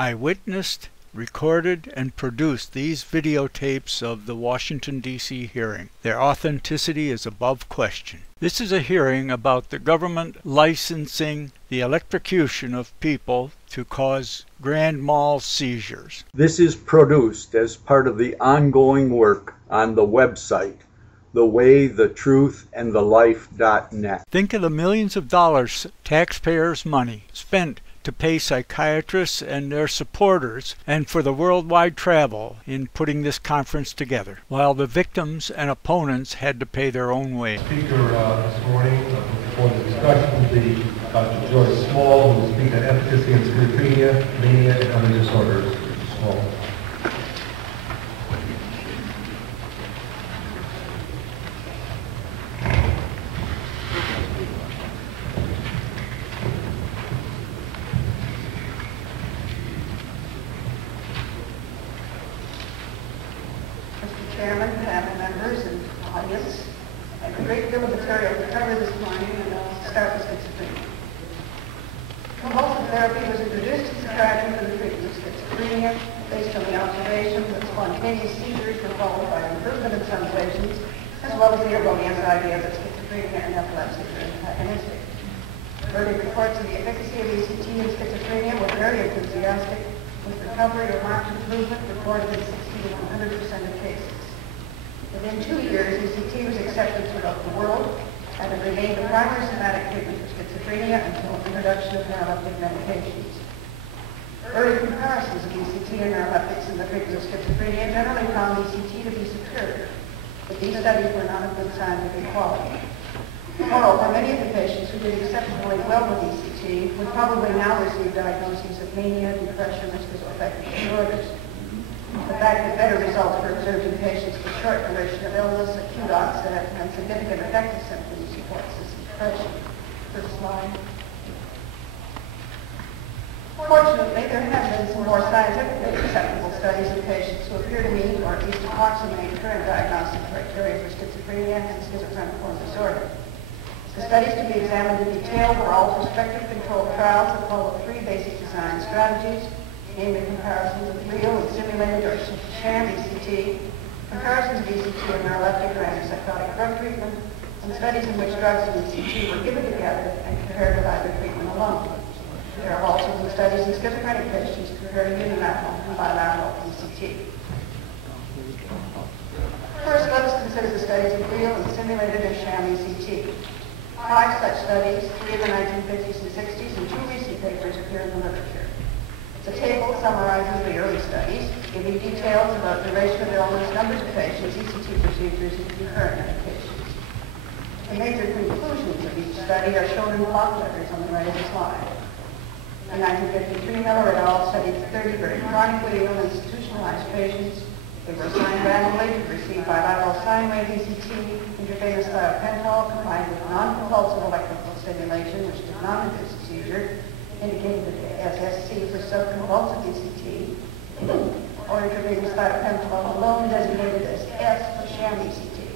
I witnessed, recorded, and produced these videotapes of the Washington, D.C. hearing. Their authenticity is above question. This is a hearing about the government licensing the electrocution of people to cause grand mal seizures. This is produced as part of the ongoing work on the website, thewaythetruthandthelife.net. Think of the millions of dollars, taxpayers' money, spent to pay psychiatrists and their supporters and for the worldwide travel in putting this conference together, while the victims and opponents had to pay their own way. Speaker this morning for the discussion will be Dr. Joyce Small, who will speak on efficacy in schizophrenia, mania, and other disorders. Small. Chairman, panel members, and audience. I have a great deal of material to cover this morning, and I'll start with schizophrenia. Convulsive therapy was introduced to psychiatry for the treatment of schizophrenia based on the observation that spontaneous seizures were followed by improvement in some patients, as well as the erroneous idea that schizophrenia and epilepsy are antagonistic. Early reports of the efficacy of ECT in schizophrenia were very enthusiastic, with recovery or marked improvement reported in 60 to 100% of cases. Within 2 years, ECT was accepted throughout the world and it remained the primary somatic treatment for schizophrenia until introduction of neuroleptic medications. Early comparisons of ECT and neuroleptics in the treatment of schizophrenia generally found ECT to be superior, but these studies were not of good scientific quality. Moreover, many of the patients who did exceptionally well with ECT would probably now receive diagnoses of mania, depression, or schizoaffective disorders. The fact that better results were observed in patients with short duration of illness, acute onset, and significant effective symptoms supports this impression. First slide. Fortunately, there have been some more scientifically acceptable studies in patients who appear to meet or at least approximate current diagnostic criteria for schizophrenia and schizophrenic disorder. The studies to be examined in detail were all prospective controlled trials that follow 3 basic design strategies, namely comparisons of real and simulated or sham ECT, comparisons of ECT and neuroleptic or antipsychotic drug treatment, and studies in which drugs and ECT were given together and compared with either treatment alone. There are also some studies in schizophrenic patients comparing unilateral and bilateral ECT. First, let us consider the studies of real and simulated or sham ECT. 5 such studies, 3 in the 1950s and 60s, and 2 recent papers appear in the literature. The table summarizes the early studies, giving details about duration of illness, numbers of patients, ECT procedures, and concurrent medications. The major conclusions of each study are shown in block letters on the right of the slide. In 1953, Miller et al. Studied 30 very chronically ill institutionalized patients. They were assigned randomly to receive bilateral sine wave ECT, intravenous thiopental, combined with non-convulsive electrical stimulation, which did not induce a seizure, indicated as SC for subconvulsive ECT, or intravenous thiopental alone, designated as S for sham ECT.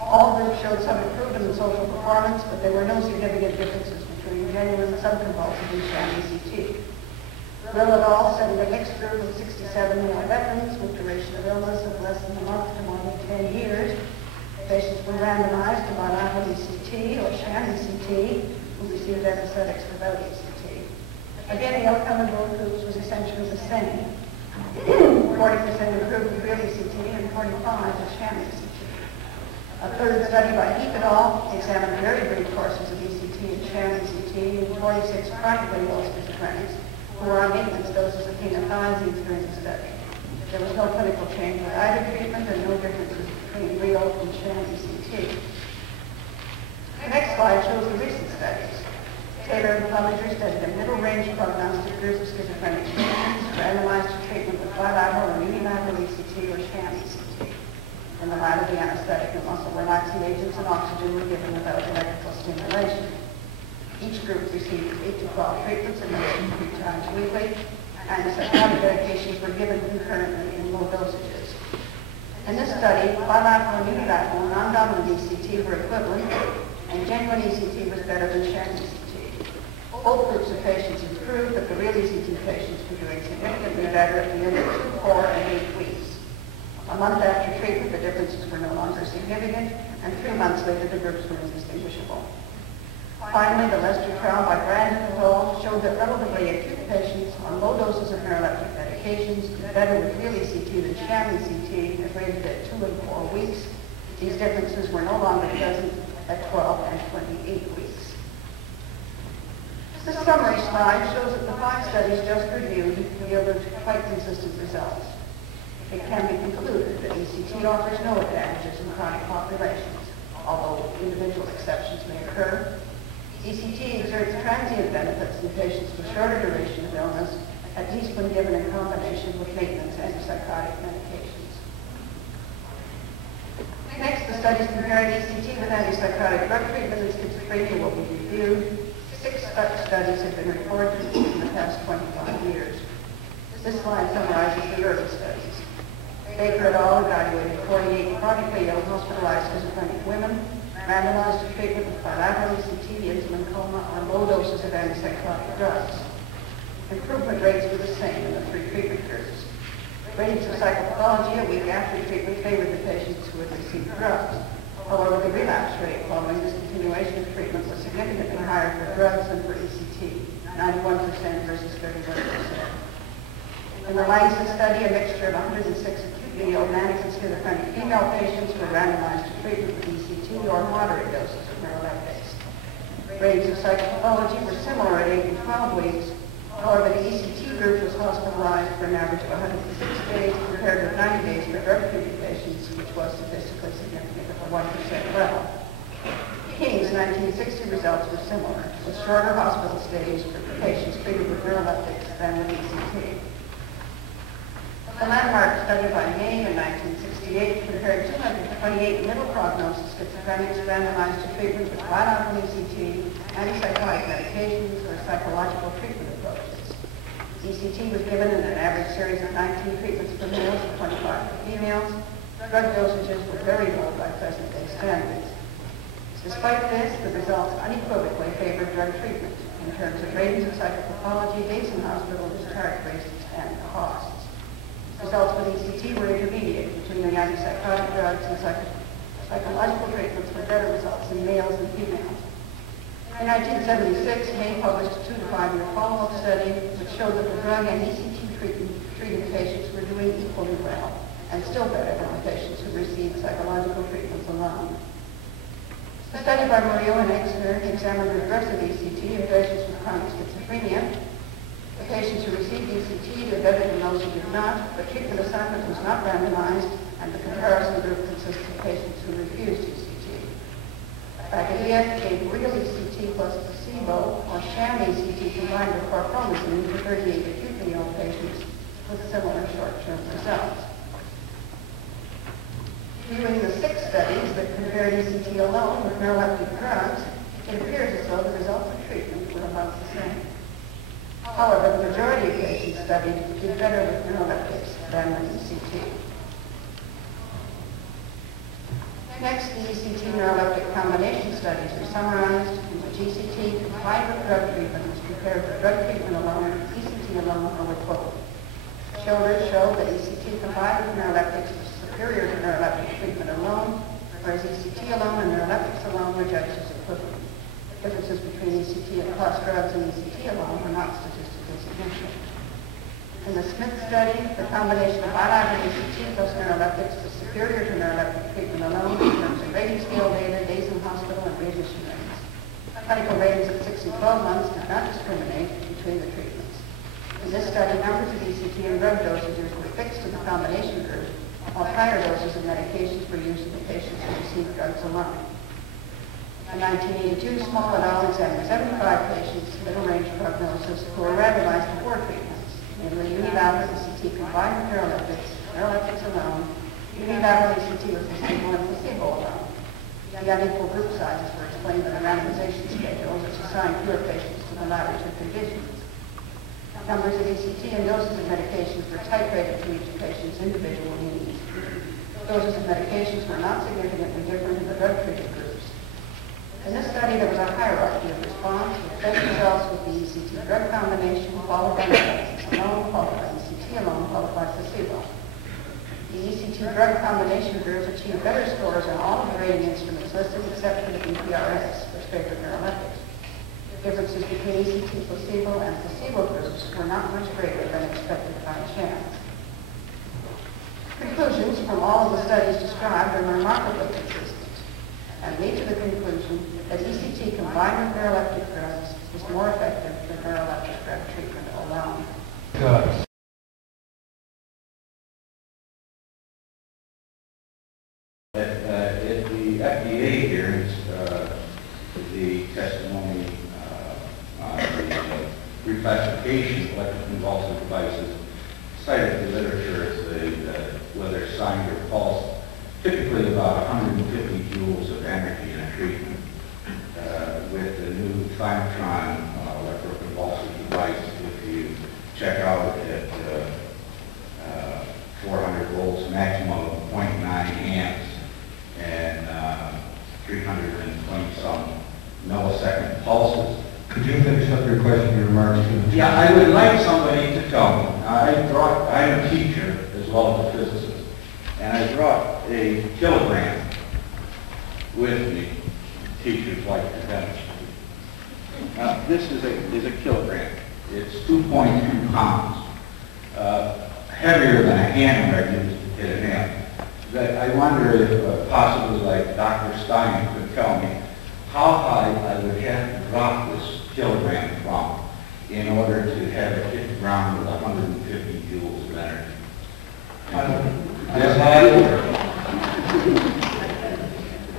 All groups showed some improvement in social performance, but there were no significant differences between genuine subconvulsive and sham ECT. Brill et al. Studied a mixed group of 67 male veterans with duration of illness of less than a month to more than 10 years. Patients were randomized to bilateral ECT or sham ECT, who received anesthetics without ECT. Again, the outcome in both groups was essentially the same. 40% improved with real ECT and 45% with sham ECT. A third study by Heath et al. Examined very brief courses of ECT and sham ECT in 46 chronically ill schizophrenics who were on maintenance doses of phenothiazine during the study. There was no clinical change with either treatment and no differences between real and sham ECT. The next slide shows the recent studies. Taylor and Plummer studied a middle-range prognostic group of schizophrenic patients randomized to treatment with bilateral or unilateral ECT or sham ECT. In the latter, the anesthetic and muscle relaxing agents and oxygen were given without electrical stimulation. Each group received 8 to 12 treatments administered 3 times weekly, and psychotic medications were given concurrently in low dosages. In this study, bilateral and unilateral non-dominant ECT were equivalent, and genuine ECT was better than sham ECT. Both groups of patients improved, but the real ECT months later, the groups were indistinguishable. Finally, the Leicester trial by Brand et al. Showed that relatively acute patients on low doses of neuroleptic medications did better with real ECT than sham ECT, as rated at 2 and 4 weeks. These differences were no longer present at 12 and 28 weeks. This summary slide shows that the 5 studies just reviewed yielded quite consistent results. It can be concluded that ECT offers no advantages in chronic populations, although individual exceptions may occur. ECT exerts transient benefits in patients with shorter duration of illness, at least when given in combination with maintenance antipsychotic medications. Next, the studies comparing ECT with antipsychotic drug treatment in schizophrenia will be reviewed. 6 such studies have been reported in the past 25 years. This slide summarizes the early studies. Baker et al. Evaluated 48 chronically ill hospitalized schizophrenic women, randomized to treatment with bilateral ECT, insulin coma, or low doses of antipsychotic drugs. Improvement rates were the same in the 3 treatment groups. Ratings of psychopathology a week after treatment favored the patients who had received drugs. However, the relapse rate following discontinuation of treatment was significantly higher for drugs than for ECT, 91% versus 31%. In the LISA study, a mixture of 106 acutely ill manic and schizophrenic female patients were randomized to treatment with ECT or moderate doses of neuroleptics. Ratings of psychopathology were similar at 8 and 12 weeks. However, the ECT group was hospitalized for an average of 106 days compared with 90 days for drug-treated patients, which was statistically significant at the 1% level. King's 1960 results were similar, with shorter hospital stays for patients treated with neuroleptics than with ECT. The landmark study by Game in 1968 compared 228 middle prognosis schizophrenics randomized to treatment with bilateral ECT, antipsychotic medications, or psychological treatment approaches. ECT was given in an average series of 19 treatments for males and 25 for females. Drug dosages were very low by present-day standards. Despite this, the results unequivocally favored drug treatment in terms of ratings of psychopathology, days in hospital, discharge rates, and costs. Results with ECT were intermediate between the antipsychotic drugs and psychological treatments with better results in males and females. In 1976, May published a 2 to 5 year follow-up study which showed that the drug and ECT treated patients were doing equally well and still better than the patients who received psychological treatments alone. The study by Murillo and Exner examined regressive ECT in patients with chronic schizophrenia. The patients who received ECT did better than those who did not, but treatment assignment was not randomized, and the comparison group consists of patients who refused ECT. Bagadiev gave real ECT plus placebo, or sham ECT combined with carpromazine to 38 acutely ill patients with similar short-term results. Viewing the 6 studies that compared ECT alone with neuroleptic drugs, it appears as though the results of treatment were about the same. However, the majority of patients studied did better with neuroleptics than with ECT. Next, the ECT neuroleptic combination studies are summarized, in which ECT combined with drug treatment was compared with drug treatment alone, ECT alone, or with both. Shoulders showed that ECT combined with neuroleptics was superior to neuroleptic treatment alone, whereas ECT alone and neuroleptics alone were judged as equivalent. Differences between ECT and class drugs and ECT alone were not statistically significant. In the Smith study, the combination of bilateral ECT plus neuroleptics was superior to neuroleptic treatment alone in terms of rating scale data, days in hospital, and readmission rates. Clinical ratings at 6 and 12 months did not discriminate between the treatments. In this study, numbers of ECT and drug dosages were fixed in the combination group, while higher doses of medications were used in the patients who received drugs alone. In 1982, Small et al. Examined 75 patients, middle range prognosis, who were randomized to 4 treatments, namely unilateral ECT combined with neuroleptics alone, unilateral ECT with placebo, and placebo alone. The unequal group sizes were explained in the randomization schedule, which assigned fewer patients to the latter 2 conditions. Numbers of ECT and doses of medications were titrated to each patient's individual needs. Doses of medications were not significantly different in the drug-treated groups. In this study, there was a hierarchy of response, with best results with the ECT drug combination, followed by neuroleptics alone, followed by ECT alone, followed by placebo. The ECT drug combination group achieved better scores on all of the rating instruments listed except for the EPRS, which favored neuroleptics. Differences between ECT placebo and placebo groups were not much greater than expected by chance. Conclusions from all of the studies described are remarkably consistent, and lead to the conclusion that ECT combined with neuroleptic drugs is more effective than neuroleptic drug treatment alone. At the FDA hearings, the testimony on the reclassification of electroconvulsive devices cited the literature as whether signed or false, typically about 150 joules of energy in a treatment. With the new Thymatron electroconvulsive device, if you check out at 400 volts maximum of 0.9 amps and 320-some millisecond pulses. Could you finish up your question, your remarks? Yeah, I would like somebody to tell me. I'm a teacher as well as a physicist, and I brought a kilogram with me. Teachers like to demonstrate. Now, this is a kilogram. It's 2.2 pounds. Heavier than a hammer I used to hit a nail. But I wonder if possibly like Dr. Stein could tell me how high I would have to drop this kilogram from in order to have it hit the ground with 150 joules of energy.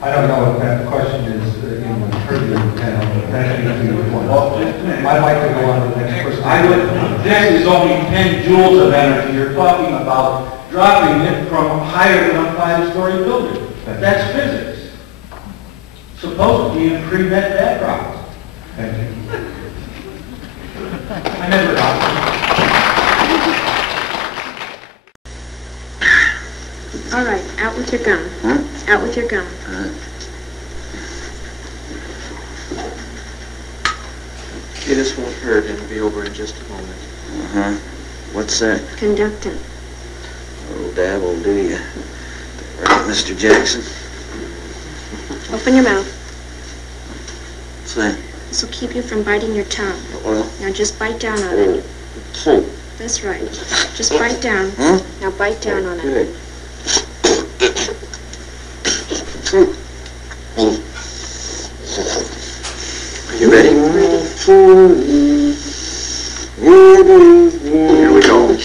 I don't know if that question is in the purview of the panel, but that should be the point. Well, just a minute. I'd like to go on to the next person. This is only 10 joules of energy. You're talking about dropping it from higher than a 5-story building. That's physics. Supposedly in pre-med backgrounds. Thank you. I never got All right, out with your gun. Huh? Out with your gun. Okay, this won't hurt. It'll be over in just a moment. Uh-huh. What's that? Conductant. Oh, dab will do you. Right, Mr. Jackson. Open your mouth. What's that? This will keep you from biting your tongue. Well, Now just bite down on it. oh. That's right. Just bite down. Huh? Now bite down on it. Good. Are you ready? Here we go.